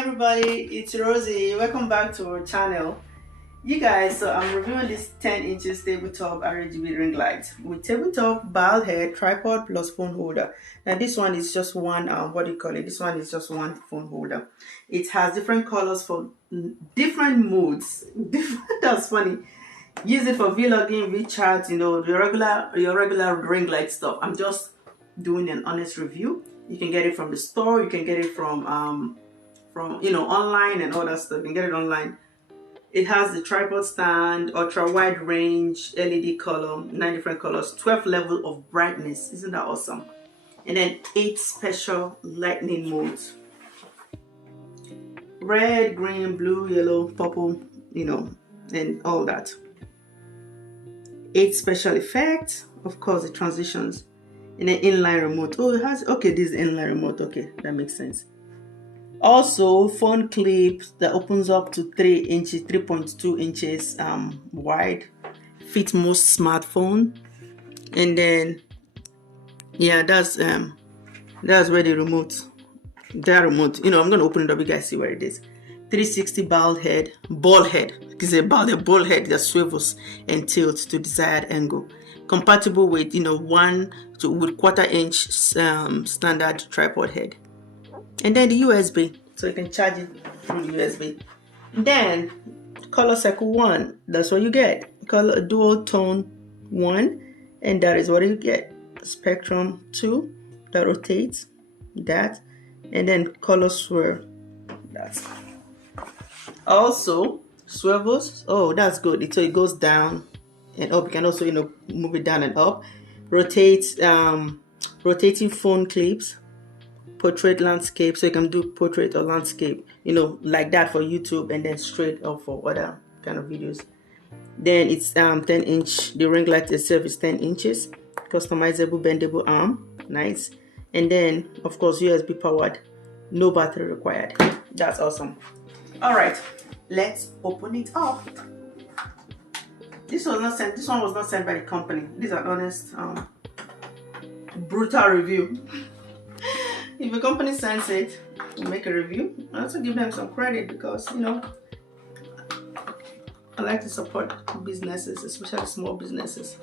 everybody, it's Rosie. Welcome back to our channel. You guys, so I'm reviewing this 10 inches tabletop RGB ring light with tabletop, bald head, tripod plus phone holder. Now this one is just one, what do you call it? This one is just one phone holder. It has different colors for different moods. That's funny. Use it for vlogging, WeChat, your regular ring light stuff. I'm just doing an honest review. You can get it from the store. You can get it from online and all that stuff. You can get it online. It has the tripod stand, ultra wide range, LED color, 9 different colors, 12 level of brightness. Isn't that awesome? And then 8 special lightning modes: red, green, blue, yellow, purple, and all that. 8 special effects, of course, the transitions, and then inline remote. Oh, it has, okay, this is inline remote. Okay, that makes sense. Also, phone clip that opens up to 3 inches, 3.2 inches wide, fit most smartphone. And then, yeah, that's where the remote, I'm gonna open it up. You guys see where it is. 360 ball head, because a ball head that swivels and tilts to desired angle. Compatible with with 1/4 inch standard tripod head. And then the USB, so you can charge it through the USB. Then color cycle 1, that's what you get. Color dual tone 1, and that is what you get. Spectrum 2, that rotates, that, and then color swirl, that's also swivels. Oh, that's good. So it goes down and up. You can also move it down and up. Rotates, rotating phone clips. Portrait landscape, so you can do portrait or landscape, like that for YouTube, and then straight up for other kind of videos. Then it's 10 inch. The ring light itself is 10 inches. Customizable bendable arm, nice. And then of course USB powered, no battery required. That's awesome. All right, let's open it up. This one was not sent by the company. This is an honest brutal review. If a company sends it, we'll make a review. I also give them some credit because, I like to support businesses, especially small businesses.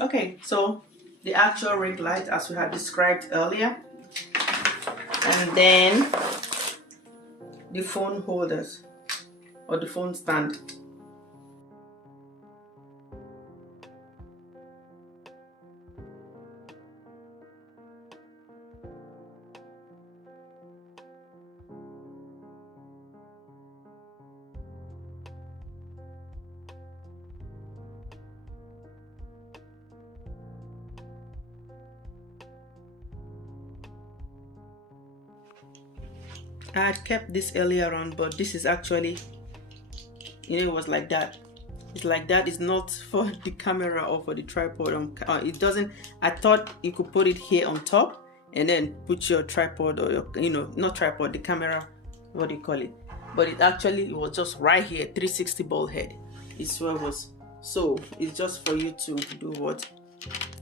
Okay, so the actual ring light as we had described earlier, and then the phone holders or the phone stand. I had kept this earlier on, but this is actually, it was like that. It's like that. It's not for the camera or for the tripod. It doesn't. I thought you could put it here on top and then put your tripod or your, not tripod, the camera, what do you call it? But it was just right here, 360 ball head. It swivels. So it's just for you to do what?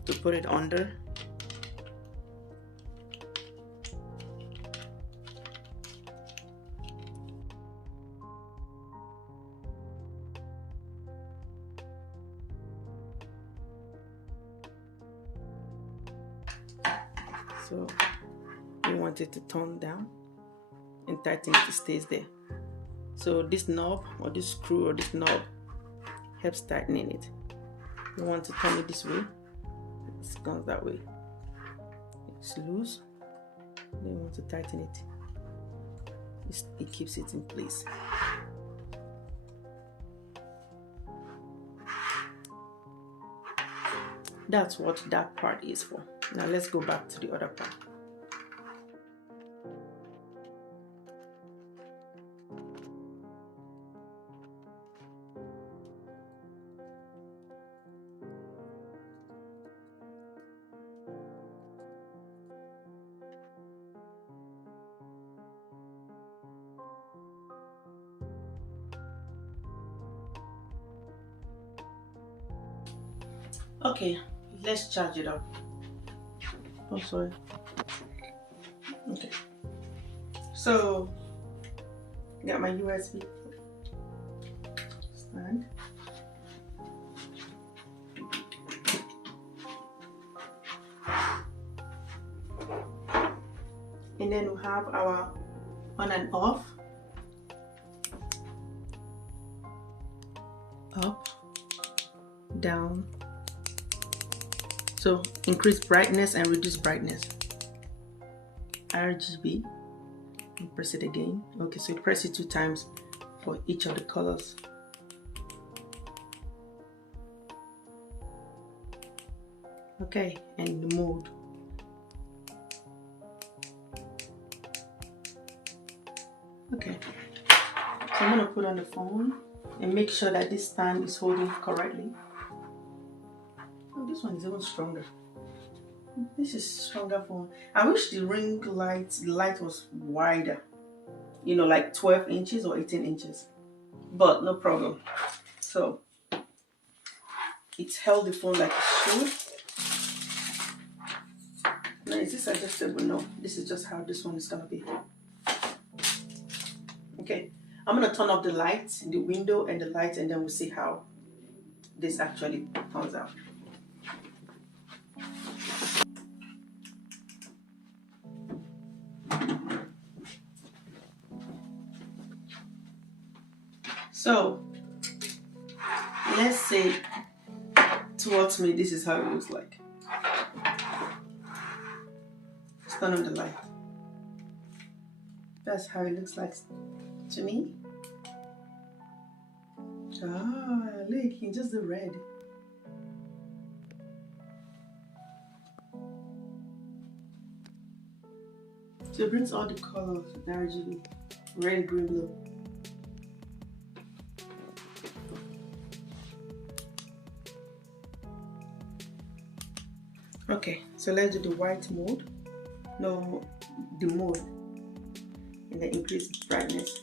To put it under. So you want it to turn down and tighten it, it stays there. So this knob or this screw or this knob helps tightening it. You want to turn it this way, it comes that way. It's loose. Then you want to tighten it. It keeps it in place. That's what that part is for. Now let's go back to the other part. Okay, let's charge it up. Oh, sorry. Okay. So, got my USB stand. And then we have our on and off. Up, down. So increase brightness and reduce brightness. RGB. And press it again. Okay, so you press it 2 times for each of the colors. Okay, and the mode. Okay, so I'm gonna put on the phone and make sure that this stand is holding correctly. Oh, this one is even stronger. This is stronger for. I wish the ring light, the light was wider. You know, like 12 inches or 18 inches. But no problem. So it's held the phone like it should. Now, is this adjustable? No, this is just how this one is gonna be. Okay, I'm gonna turn off the lights, the window and the lights, and then we'll see how this actually turns out. So let's say towards me, this is how it looks like. Let's turn on the light. That's how it looks like to me. Ah, look, you can just do red. So it brings all the colors, the RGB, red, green, blue. Okay, so let's do the white mode. No, the mode. And then increase brightness.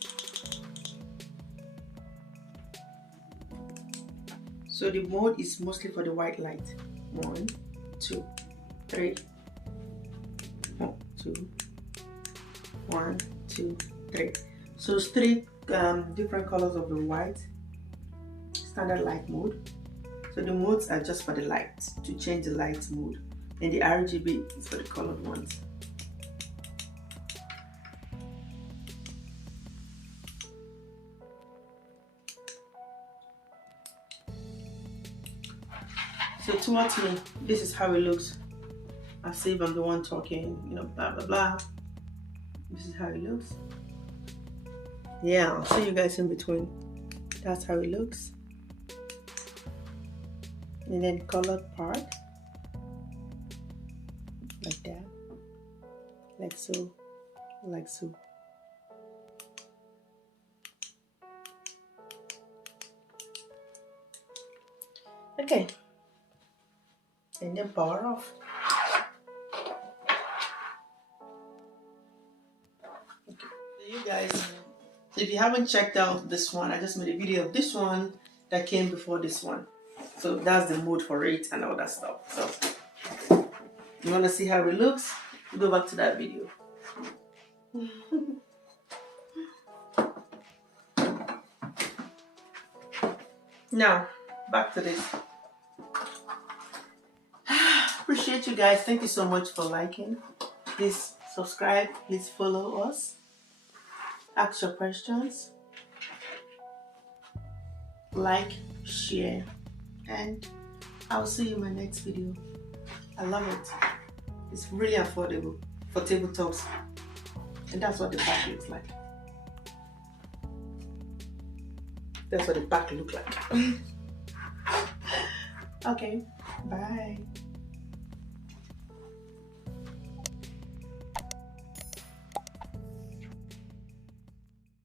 So the mode is mostly for the white light. 1, 2, 3. 1, 2. 1, 2, 3. So it's 3 different colors of the white. Standard light mode. So the modes are just for the light, to change the light mode. And the RGB is for the colored ones. So towards me, this is how it looks. As if I'm the one talking, you know, blah blah blah. This is how it looks. Yeah, I'll see you guys in between. That's how it looks. And then colored part. Like that. Like so. Like so. Okay. And then power off. Okay. So you guys, if you haven't checked out this one, I just made a video of this one that came before this one. So that's the mode for it and all that stuff. So you want to see how it looks? Go back to that video. Now, back to this. Appreciate you guys. Thank you so much for liking. Please subscribe. Please follow us. Ask your questions. Like, share, and I'll see you in my next video. I love it. It's really affordable for tabletops. And that's what the back looks like. That's what the back looks like. Okay, bye.